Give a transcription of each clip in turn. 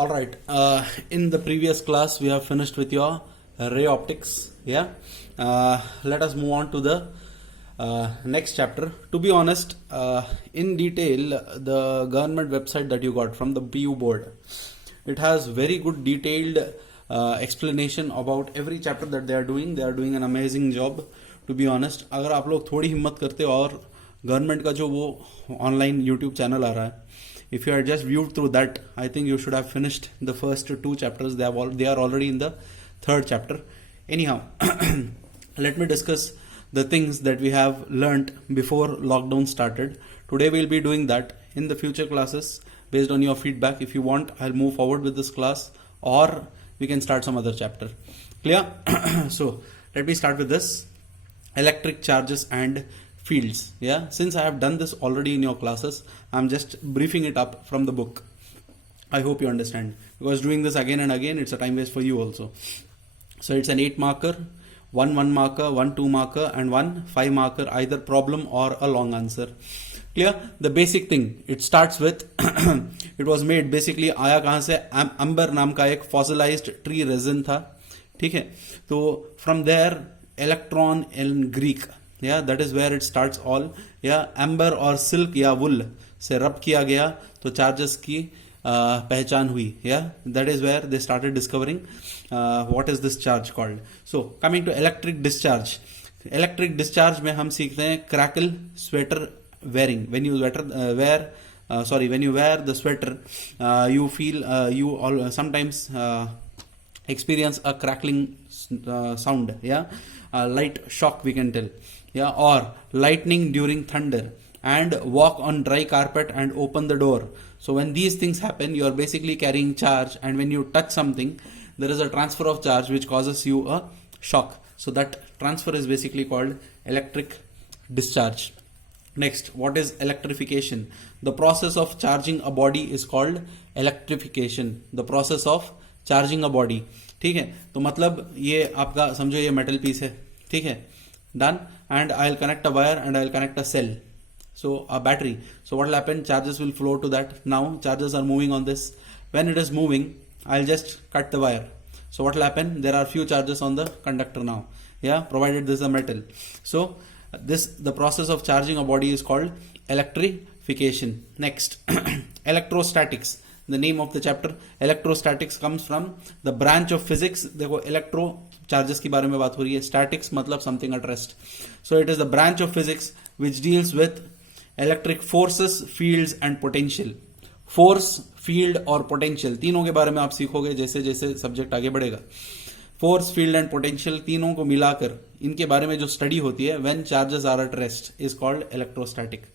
All right. In the previous class, we have finished with your ray optics. Yeah. Let us move on to the next chapter. To be honest, in detail, the government website that you got from the PU board, it has very good detailed explanation about every chapter that they are doing. They are doing an amazing job. To be honest, अगर आप लोग थोड़ी हिम्मत करते हो और government का जो वो ऑनलाइन यूट्यूब चैनल आ रहा है, if you had just viewed through that, I think you should have finished the first two chapters. They are already in the third chapter. Anyhow, let me discuss the things that we have learnt before lockdown started. Today we'll be doing that. In the future classes, based on your feedback, if you want, I'll move forward with this class, or we can start some other chapter. Clear? So let me start with this: electric charges and fields. Yeah, since I have done this already in your classes, I'm just briefing it up from the book. I hope you understand, because doing this again and again, it's a time waste for you also. So it's an 8 marker, 1 marker, 1 2 marker, and 1 5 marker, either problem or a long answer. Clear? The basic thing, it starts with it was made basically, आया कहाँ से? Amber नाम का एक fossilized tree resin था. ठीक है, तो from there electron in Greek, yeah, that is where it starts all. Yeah, amber और silk या wool से रब किया गया तो charges की पहचान हुई. Yeah, that is where they started discovering what is this charge called. So coming to electric discharge. Electric discharge में हम सीखते हैं crackle sweater wearing. When you when you wear the sweater, you feel you all sometimes experience a crackling sound. Yeah, light shock we can tell. Yeah, or lightning during thunder, and walk on dry carpet and open the door. So when these things happen, you are basically carrying charge, and when you touch something, there is a transfer of charge which causes you a shock. So that transfer is basically called electric discharge. Next, what is electrification? The process of charging a body is called electrification. The process of charging a body. ठीक है, तो मतलब ये आपका समझो ये metal piece है. ठीक है, done, and I'll connect a wire and I'll connect a cell, so a battery. So what will happen? Charges will flow to that. Now charges are moving on this. When it is moving, I'll just cut the wire. So what will happen? There are few charges on the conductor now. Yeah, provided this is a metal. So the process of charging a body is called electrification. Next, electrostatics. The name of the chapter, electrostatics, comes from the branch of physics. देखो electro charges की बारे में बात हो रही है, statics मतलब something at rest. So it is the branch of physics which deals with electric forces, fields and potential. Force, field और potential तीनों के बारे में आप सीखोगे जैसे जैसे सब्जेक्ट आगे बढ़ेगा. Force, field and potential तीनों को मिलाकर इनके बारे में जो स्टडी होती है when charges are at rest is called electrostatic.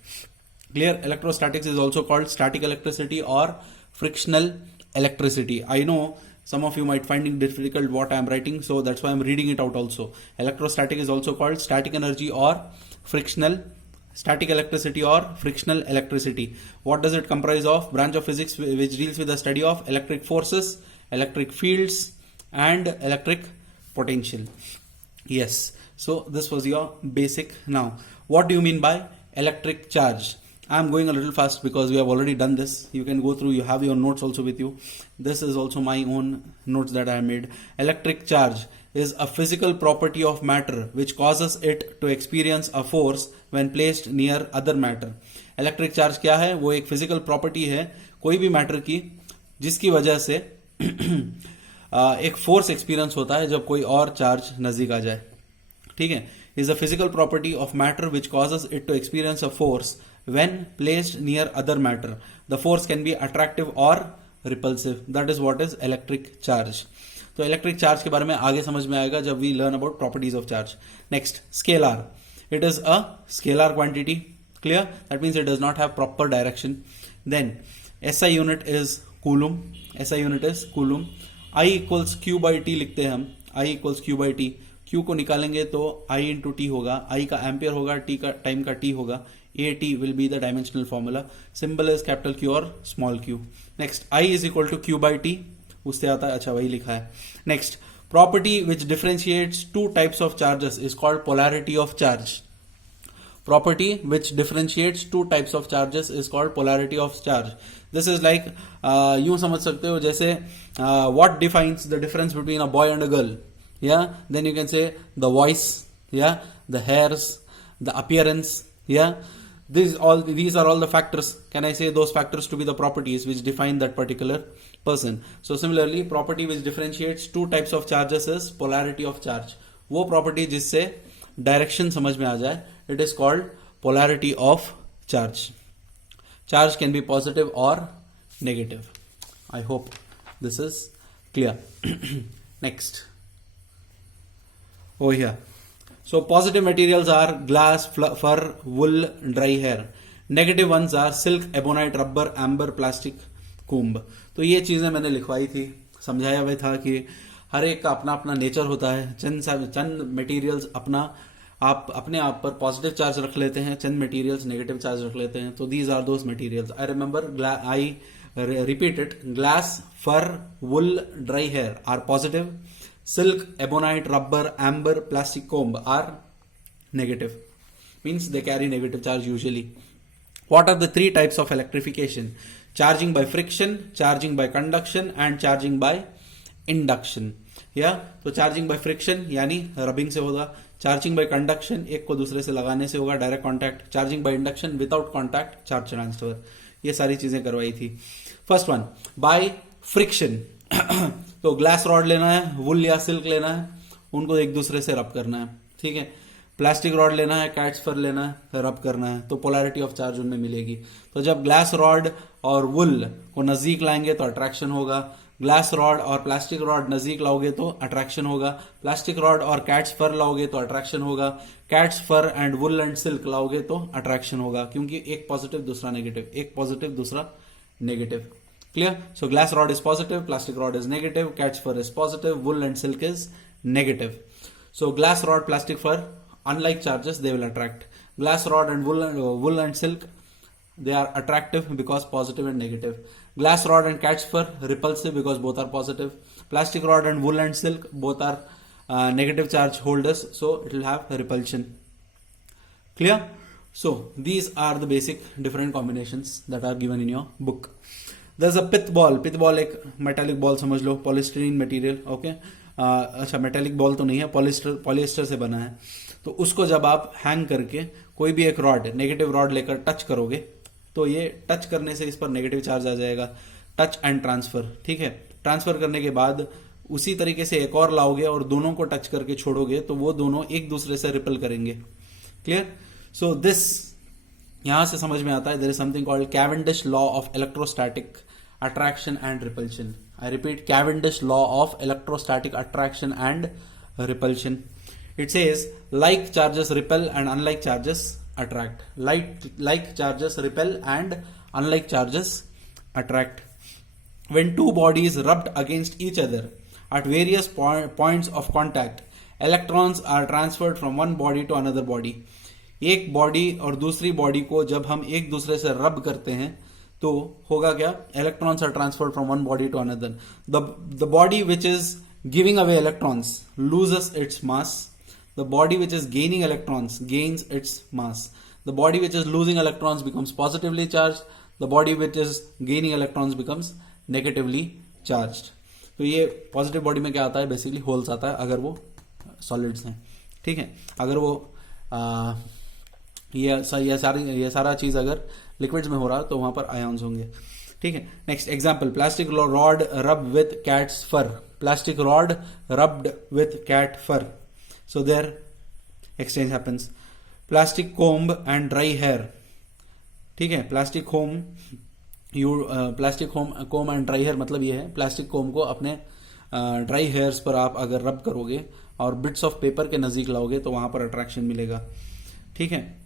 Clear? Electrostatics is also called static electricity or frictional electricity. I know some of you might find it difficult what I am writing, so that's why I am reading it out also. Electrostatic is also called static energy or static electricity or frictional electricity. What does it comprise of? Branch of physics which deals with the study of electric forces, electric fields and electric potential. Yes, so this was your basic. Now, what do you mean by electric charge? I'm going a little fast because we have already done this. You can go through, you have your notes also with you. This is also my own notes that I made. Electric charge is a physical property of matter which causes it to experience a force when placed near other matter. Electric charge क्या है? वो एक physical property है कोई भी matter की जिसकी वजह से एक force experience होता है जब कोई और charge नजदीक आ जाए. ठीक है? Is a physical property of matter which causes it to experience a force when placed near other matter. The force can be attractive or repulsive. That is what is electric charge. तो electric charge के बारे में आगे समझ में आएगा जब we learn about properties of charge. Next, scalar. It is a scalar quantity. Clear? That means it does not have proper direction. Then SI unit is coulomb. SI unit is coulomb. I equals Q by T लिखते हैं हम. I equals Q by T. Q को निकालेंगे तो I into T होगा. I का ampere होगा, T का टाइम का T होगा. AT will be the dimensional formula. Symbol is capital Q or small q. Next, I is equal to Q by T. उससे आता है, अच्छा वही लिखा है. Next, property which differentiates two types of charges is called polarity of charge. property which differentiates two types of charges is called polarity of charge. This is like यूं समझ सकते हो जैसे what defines the difference between a boy and a girl. Yeah, then you can say the voice, yeah, the hairs, the appearance, yeah. These are all the factors. Can I say those factors to be the properties which define that particular person? So similarly, property which differentiates two types of charges is polarity of charge. वो property जिससे direction समझ में आ जाए, it is called polarity of charge. Charge can be positive or negative. I hope this is clear. Next. Over here. So positive materials are glass, fur, wool, dry hair. Negative ones are silk, ebonite, rubber, amber, plastic, comb. तो ये चीजें मैंने लिखवाई थी, समझाया हुआ था कि हर एक का अपना अपना नेचर होता है. चंद मटेरियल्स अपने आप पर पॉजिटिव चार्ज रख लेते हैं, चंद मटेरियल्स नेगेटिव चार्ज रख लेते हैं. तो these are those materials. I remember, I repeat it. Glass, fur, wool, dry hair are positive. Silk, ebonite, rubber, amber, plastic comb are negative. Means they carry negative charge usually. What are the three types of electrification? Charging by friction, charging by conduction and charging by induction. Yeah, तो charging by friction यानी rubbing से होगा. Charging by conduction एक को दूसरे से लगाने से होगा, direct contact. Charging by induction without contact, charge transfer. ये सारी चीजें करवाई थी. First one, by friction. तो ग्लास रॉड लेना है, वुल या सिल्क लेना है, उनको एक दूसरे से रब करना है. ठीक है. प्लास्टिक रॉड लेना है, कैट्स फर लेना है, रब करना है. तो पोलैरिटी ऑफ चार्ज उनमें मिलेगी. तो जब ग्लास रॉड और वुल को नजदीक लाएंगे तो अट्रैक्शन होगा. ग्लास रॉड और प्लास्टिक रॉड नजदीक लाओगे तो अट्रैक्शन होगा. प्लास्टिक रॉड और कैट्स फर लाओगे तो अट्रैक्शन होगा. Cat's fur and wool and silk लाओगे तो अट्रैक्शन होगा, क्योंकि एक पॉजिटिव दूसरा नेगेटिव, एक पॉजिटिव दूसरा negative. Clear? So glass rod is positive, plastic rod is negative, cat's fur is positive, wool and silk is negative. So glass rod, plastic fur, unlike charges, they will attract. Glass rod and wool and silk, they are attractive because positive and negative. Glass rod and cat's fur, repulsive because both are positive. Plastic rod and wool and silk, both are negative charge holders, so it will have repulsion. Clear? So these are the basic different combinations that are given in your book. There's a pith ball. Pith ball एक metallic ball समझ लो, polystyrene material. Okay, अच्छा metallic ball तो नहीं है, polyester से बना है. तो उसको जब आप हैंग करके कोई भी एक रॉड, नेगेटिव रॉड लेकर टच करोगे तो ये टच करने से इस पर नेगेटिव चार्ज आ जाएगा. Touch and transfer. ठीक है. ट्रांसफर करने के बाद उसी तरीके से एक और लाओगे और दोनों को टच करके छोड़ोगे तो वो दोनों एक दूसरे से रिपल करेंगे. क्लियर? सो दिस यहां से समझ में आता है. There is something called Cavendish law of electrostatic attraction and repulsion. I repeat, Cavendish law of electrostatic attraction and repulsion. It says like charges repel and unlike charges attract. Like charges repel and unlike charges attract. When two bodies rubbed against each other at various points of contact, electrons are transferred from one body to another body. एक body और दूसरी body को जब हम एक दूसरे से रब करते हैं तो होगा क्या? Electrons are transferred from one body to another. The body which is giving away electrons loses its mass. The body which is gaining electrons gains its mass. The body which is losing electrons becomes positively charge. The body which is gaining electrons becomes negatively charge. तो ये positive body में क्या आता है? Basically holes आता है अगर वो सॉलिड्स हैं. ठीक है. अगर वो ये सारा चीज अगर लिक्विड्स में हो रहा है तो वहां पर आयन्स होंगे. ठीक है. Next example, plastic rod rub with cat's fur. Plastic rod rubbed with cat fur, so there exchange happens. Plastic comb and dry hair. ठीक है. Plastic comb and dry hair मतलब ये है, प्लास्टिक कोम को अपने ड्राई हेयर्स पर आप अगर रब करोगे और बिट्स ऑफ पेपर के नजदीक लाओगे तो वहां पर अट्रैक्शन मिलेगा. ठीक है.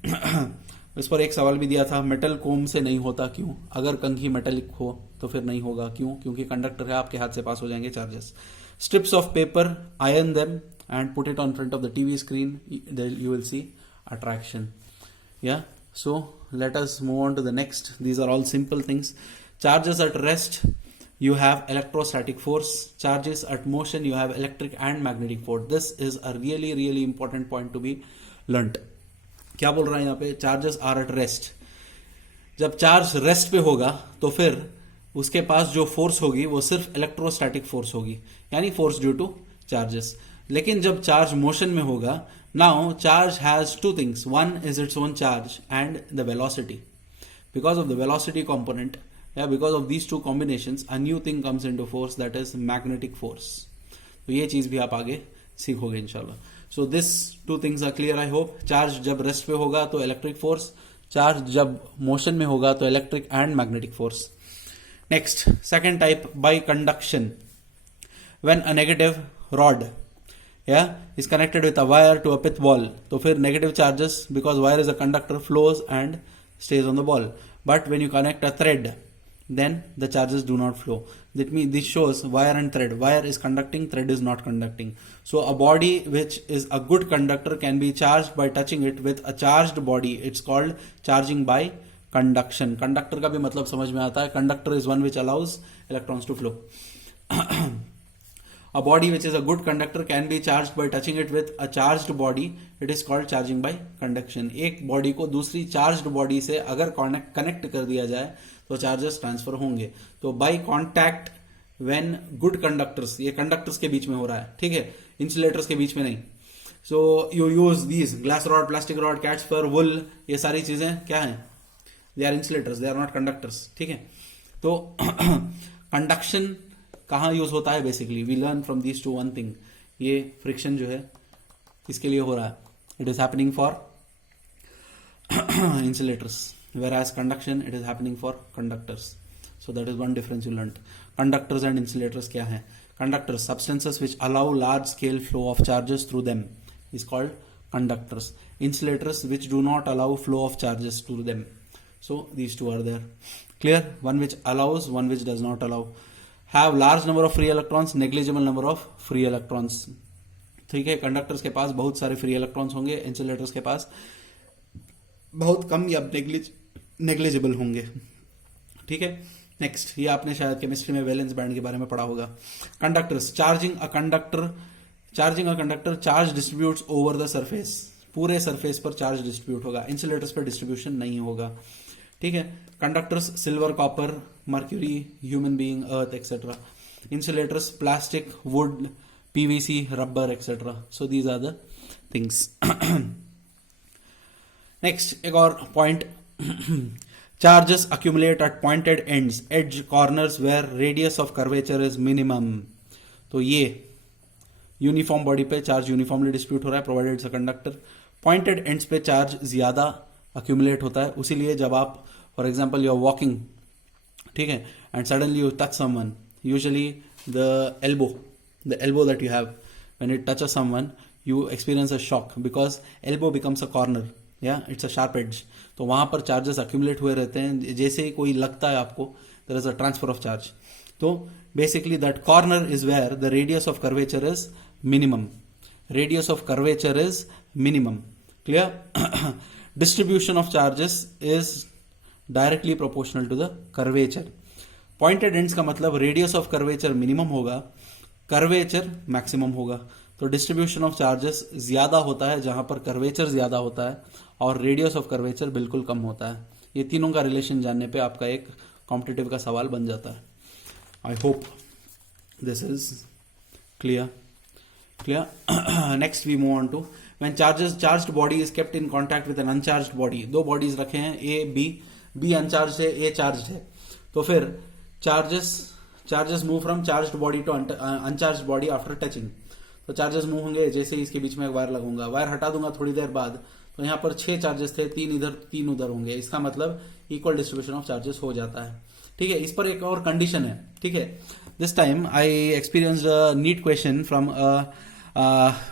इस पर एक सवाल भी दिया था, मेटल कोम से नहीं होता क्यों? अगर कंघी मेटेलिक हो तो फिर नहीं होगा. क्यों? क्योंकि कंडक्टर है, आपके हाथ से पास हो जाएंगे charges. Strips of paper, iron them and put it on front of the TV screen, you will see attraction. या so let us move on to the next. These are all simple things. Charges at rest, you have electrostatic force. Charges at motion, you have electric and magnetic force. This is a really important point to be learnt. क्या बोल रहा है यहाँ पे, charges are at rest. जब charge rest पे होगा तो फिर उसके पास जो फोर्स होगी वो सिर्फ इलेक्ट्रोस्टैटिक फोर्स होगी, यानी फोर्स ड्यू टू चार्जेस। लेकिन जब चार्ज मोशन में होगा, now charge has two things, one is its own charge and the velocity. Because of the velocity component, या because of these two combinations, a new thing comes into force, that is magnetic force. तो ये चीज भी आप आगे सीखोगे इंशाल्लाह। So this two things are clear I hope. Charge जब रेस्ट पे होगा तो इलेक्ट्रिक फोर्स, चार्ज जब मोशन में होगा तो electric and magnetic force. Next, second type, bye conduction. When a negative rod is connected with a wire to a pith ball, तो फिर negative charges, because wire is a conductor, flows and stays on the ball. But when you connect a thread, then the charges do not flow. That means this shows wire and thread. Wire is conducting, thread is not conducting. So a body which is a good conductor can be charged by touching it with a charged body. It's called charging by conduction. Conductor का भी मतलब समझ में आता है. Conductor is one which allows electrons to flow. A body which is a good conductor can be charged by touching it with a charged body. It is called charging by conduction. एक body को दूसरी charged body से अगर connect कर दिया जाए तो charges transfer होंगे. तो by contact when good conductors, ये कंडक्टर्स के बीच में हो रहा है, ठीक है, इंसुलेटर्स के बीच में नहीं. So you use these glass rod, plastic rod, cat's fur, wool, ये सारी चीजें क्या है, they are insulators, they are not conductors, ठीक है. तो कंडक्शन कहाँ यूज होता है, basically we learn from these two one thing. ये फ्रिक्शन जो है किसके लिए हो रहा है, it is happening for insulators, whereas conduction it is happening for conductors. So that is one difference you learn. Conductors and insulators क्या है? Conductors, substances which allow large scale flow of charges through them is called conductors. Insulators which do not allow flow of charges through them. So these two are there. Clear? One which allows, one which does not allow. Have large number of free electrons, negligible number of free electrons. ठीक है, conductors के पास बहुत सारे free electrons होंगे, insulators के पास बहुत कम या negligible होंगे. ठीक है. नेक्स्ट, ये आपने शायद केमिस्ट्री में वैलेंस बैंड के बारे में पढ़ा होगा. Conductors, charging a conductor charge distributes over the surface. पूरे सरफेस पर चार्ज डिस्ट्रीब्यूट होगा, इंसुलेटर्स पर डिस्ट्रीब्यूशन नहीं होगा. ठीक है. Conductors, silver, copper, mercury, human being, earth etcetera. Insulators, plastic, wood, PVC, rubber etcetera. So these are the things. Next, एक और point. Charges accumulate at pointed ends, edge, corners where radius of curvature is minimum. तो ये uniform body पे charge uniformly distribute हो रहा है, provided it's a conductor. Pointed ends पे charge ज्यादा अक्यूमुलेट होता है. उसीलिए जब आप for example you are walking, ठीक है, and suddenly you touch someone, usually the elbow that you have, when it touches someone you experience a shock because elbow becomes a corner, या it's a sharp edge. तो वहां पर charges accumulate हुए रहते हैं. जैसे ही कोई लगता है आपको, there is a transfer of charge. तो basically that corner is where the radius of curvature is minimum. Radius of curvature is minimum. Clear? Distribution of charges is directly proportional to the curvature. Pointed ends का मतलब radius of curvature minimum होगा, curvature maximum होगा. तो distribution of charges ज्यादा होता है जहां पर curvature ज्यादा होता है, और radius of curvature बिल्कुल कम होता है. ये तीनों का रिलेशन जानने पे आपका एक कॉम्पिटिटिव का सवाल बन जाता है. I hope this is clear. Next we move on to when charged body is kept in contact with an uncharged body. दो bodies रखे हैं, A, B. B uncharged है, A charged है. तो फिर charges move from charged body to uncharged body after touching. तो charges move होंगे जैसे ही इसके बीच में एक वायर लगाऊंगा, वायर हटा दूंगा थोड़ी देर बाद, तो यहाँ पर 6 चार्जेस थे, 3 इधर 3 उधर होंगे. इसका मतलब इक्वल डिस्ट्रीब्यूशन ऑफ चार्जेस हो जाता है. ठीक है. इस पर एक और कंडीशन है. ठीक है. This time I experienced a NEET question from a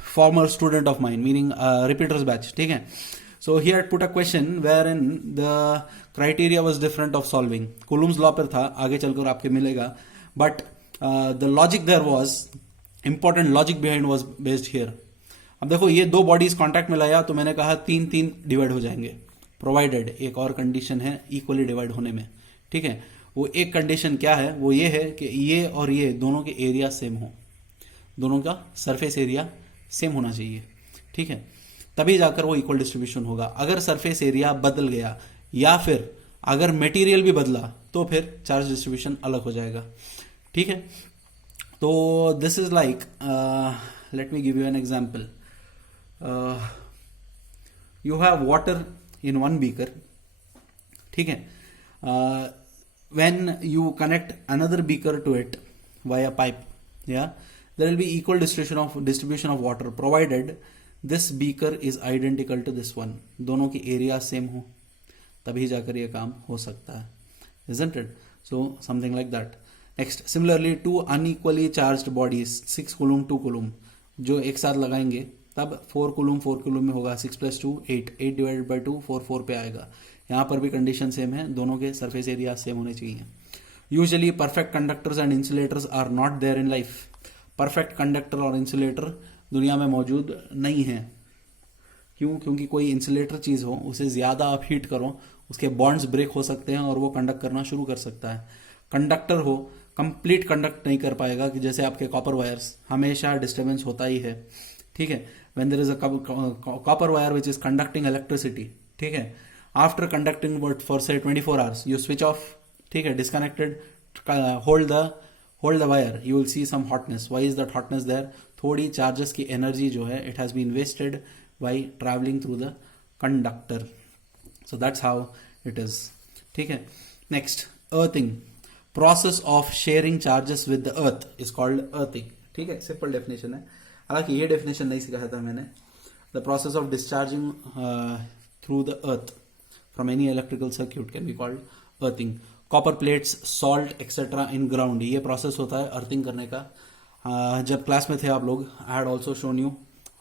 former student of mine, meaning repeaters batch. ठीक है. So he had put a question where in the criteria was different of solving. Coulomb's law पर था, आगे चलकर आपके मिलेगा, but the logic there was important, logic behind was based here. अब देखो, ये दो बॉडीज कॉन्टैक्ट में लाया तो मैंने कहा 3-3 डिवाइड हो जाएंगे, प्रोवाइडेड एक और कंडीशन है इक्वली डिवाइड होने में. ठीक है. वो एक कंडीशन क्या है, वो ये है कि ये और ये दोनों के एरिया सेम हो, दोनों का सरफेस एरिया सेम होना चाहिए. ठीक है. तभी जाकर वो इक्वल डिस्ट्रीब्यूशन होगा। अगर सरफेस एरिया बदल गया या फिर अगर मटेरियल भी बदला तो फिर चार्ज डिस्ट्रीब्यूशन अलग हो जाएगा। ठीक है, तो this is like, let me give you an example. You have water in one beaker, ठीक है, when you connect another beaker to it via pipe, yeah, there will be equal distribution of water provided this beaker is identical to this one, दोनों की area same हो तभी जाकर ये काम हो सकता है, isn't it? So something like that. Next, similarly two unequally charged bodies 6 coulomb 2 coulomb जो एक साथ लगाएंगे तब 4 coulomb में होगा, 6 + 2 8 divided by 2 4 पे आएगा। यहाँ पर भी कंडीशन सेम है, दोनों के सरफेस एरिया सेम होने चाहिए। Usually perfect conductors and insulators are not there in life. Perfect conductor और इंसुलेटर दुनिया में मौजूद नहीं है। क्यों? क्योंकि कोई इंसुलेटर चीज हो उसे ज्यादा आप हीट करो उसके बॉन्ड्स ब्रेक हो सकते हैं और वो कंडक्ट करना शुरू कर सकता है। कंडक्टर हो कंप्लीट कंडक्ट नहीं कर पाएगा, कि जैसे आपके कॉपर वायर्स, हमेशा डिस्टर्बेंस होता ही है। ठीक है, when there is a copper wire which is conducting electricity, ठीक है, after conducting for say 24 hours you switch off, ठीक है, disconnected, hold the wire, you will see some hotness. Why is that hotness there? थोड़ी charges की energy जो है it has been wasted by traveling through the conductor. So that's how it is. ठीक है, next, earthing, process of sharing charges with the earth is called earthing. ठीक है, simple definition है, हालांकि ये definition नहीं सिखाया था मैंने। The process of discharging through the earth from any electrical circuit can be called earthing. Copper plates, salt etc. in ground, ये process होता है earthing करने का। जब क्लास में थे आप लोग, I had also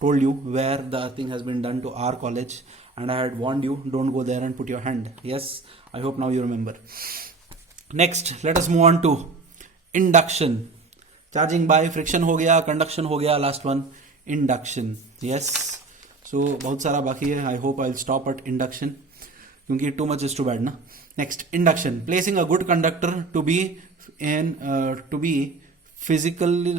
told you where the earthing has been done to our college and I had warned you don't go there and put your hand. Yes, I hope now you remember. Next, let us move on to induction. Charging by friction हो गया, conduction हो गया, last one induction. Yes, so बहुत सारा बाकी है। I hope I'll stop at induction क्योंकि too much is too bad ना। Next, induction, placing a good conductor to be physically,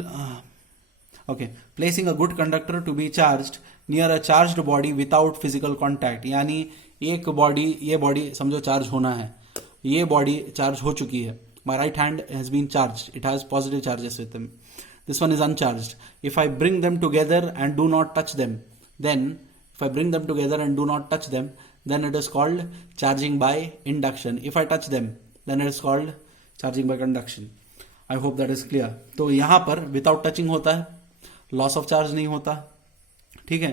okay, placing a good conductor to be charged near a charged body without physical contact. यानी एक body, ये body समझो charge होना है, ये body charge हो चुकी है, my right hand has been charge, it has positive charges with them, this one is uncharged. If I bring them together and do not touch them, then if I bring them together and do not touch them, then it is called charging by induction. If I touch them, then it is called charging by conduction. I hope that is clear. तो यहां पर without touching होता है, loss of charge नहीं होता, ठीक है,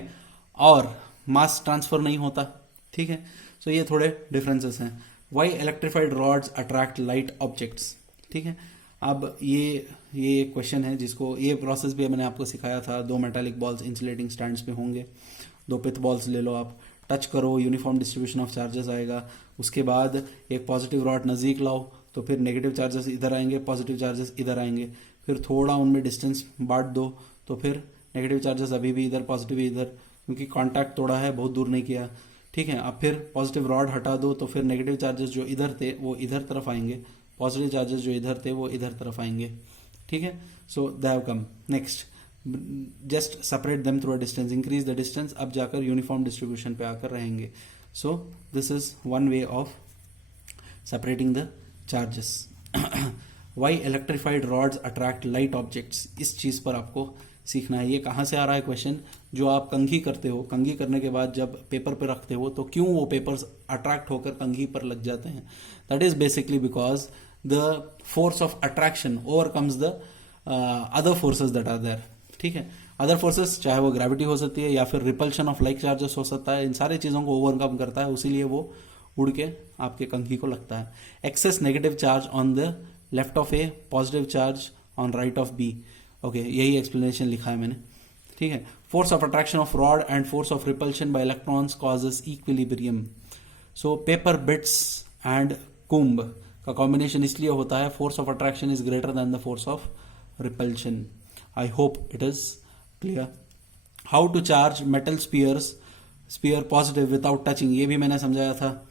और मास ट्रांसफर नहीं होता, ठीक है। सो ये थोड़े डिफरेंसेस हैं। Why electrified rods attract light objects, ठीक है। अब ये क्वेश्चन है जिसको, ये प्रोसेस भी मैंने आपको सिखाया था। 2 मेटालिक बॉल्स इंसुलेटिंग स्टैंड्स पे होंगे, 2 पिथ बॉल्स ले लो आप, टच करो, यूनिफॉर्म डिस्ट्रीब्यूशन ऑफ चार्जेस आएगा। उसके बाद एक पॉजिटिव रॉड नज़दीक लाओ तो फिर नेगेटिव चार्जेस इधर आएंगे, पॉजिटिव चार्जेस इधर आएंगे, फिर थोड़ा उनमें डिस्टेंस बांट दो तो फिर नेगेटिव चार्जेस अभी भी इधर, पॉजिटिव इधर, क्योंकि कॉन्टैक्ट तोड़ा है, बहुत दूर नहीं किया, ठीक है। अब फिर पॉजिटिव रॉड हटा दो तो फिर नेगेटिव चार्जेस जो इधर थे वो इधर तरफ आएंगे, पॉजिटिव चार्जेस जो इधर थे वो इधर तरफ आएंगे, ठीक है। So they have come. Next, just separate them through a distance, increase the distance, अब जाकर यूनिफॉर्म डिस्ट्रीब्यूशन पे आकर रहेंगे। So this is one way of separating the charges. Why electrified rods attract light objects, इस चीज पर आपको सीखना है। ये कहाँ से आ रहा है क्वेश्चन? जो आप कंघी करते हो, कंघी करने के बाद जब पेपर पे रखते हो तो क्यों वो पेपर्स अट्रैक्ट होकर कंघी पर लग जाते हैं? That is basically because the force of attraction overcomes the other forces that are there, ठीक है। अदर फोर्सेस चाहे वो ग्रेविटी हो सकती है या फिर रिपल्शन ऑफ लाइक चार्जेस हो सकता है, इन सारी चीजों को ओवरकम करता है, उसीलिए वो उड़ के आपके कंघी को लगता है। Excess negative charge on the left of A, positive charge on right of B. Okay, यही एक्सप्लेनेशन लिखा है मैंने, ठीक है। Force of attraction of rod and force of repulsion by electrons causes equilibrium. So paper bits and कुंभ का combination इसलिए होता है, force of attraction is greater than the force of repulsion. I hope it is clear. How to charge metal sphere positive without touching, ये भी मैंने समझाया था।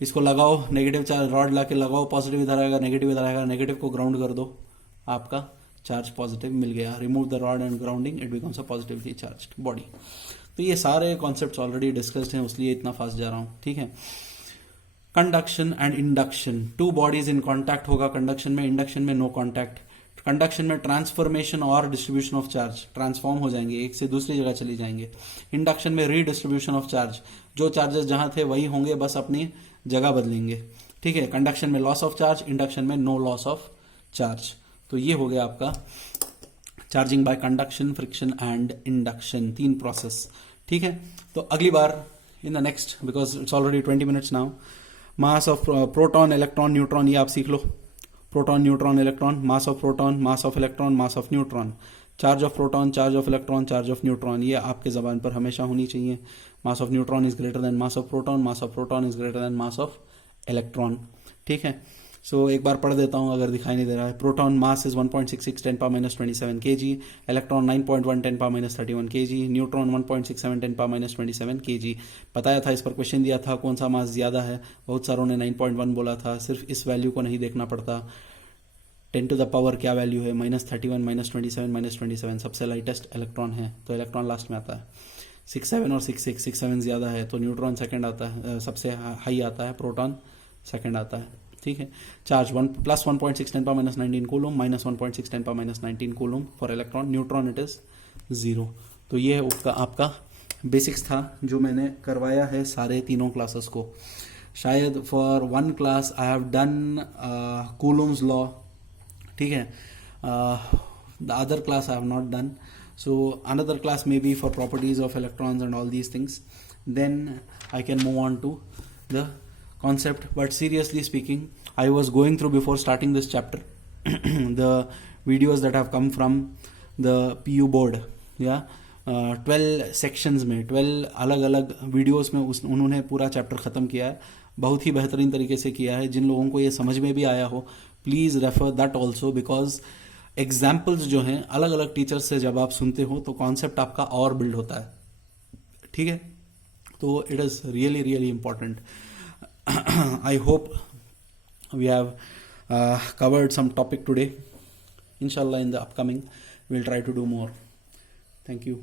इसको लगाओ, नेगेटिव चार्ज रॉड लाके लगाओ, पॉजिटिव इधर आएगा, नेगेटिव इधर आएगा, नेगेटिव को ग्राउंड कर दो, आपका चार्ज पॉजिटिव मिल गया। Remove the rod and grounding, it becomes a positively charged body. तो ये सारे कॉन्सेप्ट्स ऑलरेडी डिस्कस्ड हैं, इसलिए इतना फास्ट जा रहा हूँ, ठीक है। Conduction and induction, two bodies in contact होगा कंडक्शन में, इंडक्शन में नो कॉन्टैक्ट। कंडक्शन में ट्रांसफॉर्मेशन और डिस्ट्रीब्यूशन ऑफ चार्ज, ट्रांसफॉर्म हो जाएंगे, एक से दूसरी जगह चली जाएंगे। इंडक्शन में रीडिस्ट्रीब्यूशन ऑफ चार्ज, जो चार्जेस जहां थे वही होंगे, बस अपनी जगह बदलेंगे, ठीक है। कंडक्शन में लॉस ऑफ चार्ज, इंडक्शन में नो लॉस ऑफ चार्ज। तो ये हो गया आपका charging by conduction, friction and induction, 3 process, ठीक है। तो अगली बार in the next, because it's already 20 minutes now, mass of proton, electron, neutron, ये आप सीख लो। Proton, neutron, electron, mass of proton, mass of electron, mass of neutron, charge of proton, charge of electron, charge of neutron, ये आपके जबान पर हमेशा होनी चाहिए। मास of neutron is greater then mass of proton, mass of proton is greater then mass of electron, ठीक है। सो एक बार पढ़ देता हूँ अगर दिखाई नहीं दे रहा है। Proton mass is 1.66 10 power minus 27 kg, electron 9.1 10 power minus 31 kg, neutron 1.67 10 power minus 27 kg। बताया था, इस पर क्वेश्चन दिया था कौन सा मास ज्यादा है, बहुत सारों ने 9.1 बोला था। सिर्फ इस वैल्यू को नहीं देखना पड़ता, 10 टू द पावर क्या वैल्यू है, -31 -27 सबसे लाइटेस्ट इलेक्ट्रॉन है, तो इलेक्ट्रॉन लास्ट में आता है। 6 7 और 6 6 6 7 ज्यादा है तो न्यूट्रॉन सेकंड आता है, सबसे हाई आता है, प्रोटॉन सेकंड आता है, ठीक है। Charge plus 1.6 10 power minus 19 coulomb, minus 1.6 10 power minus 19 coulomb for electron, neutron it is 0। तो ये आपका बेसिक्स था जो मैंने करवाया है सारे तीनों क्लासेस को। शायद for 1 class I have done Coulomb's law, ठीक है। The other class I have not done, so another class may be for properties of electrons and all these things, then I can move on to the concept. But seriously speaking, I was going through before starting this chapter the videos that have come from the PU board, yeah, 12 sections में 12 अलग अलग videos में उन्होंने पूरा chapter ख़त्म किया है, बहुत ही बेहतरीन तरीके से किया है। जिन लोगों को ये समझ में भी आया हो, please refer that also, because examples जो हैं अलग अलग टीचर्स से जब आप सुनते हो तो कॉन्सेप्ट आपका और बिल्ड होता है, ठीक है। तो it is really really important. I hope we have covered some topic today. Inshallah, in the upcoming, we'll try to do more. Thank you.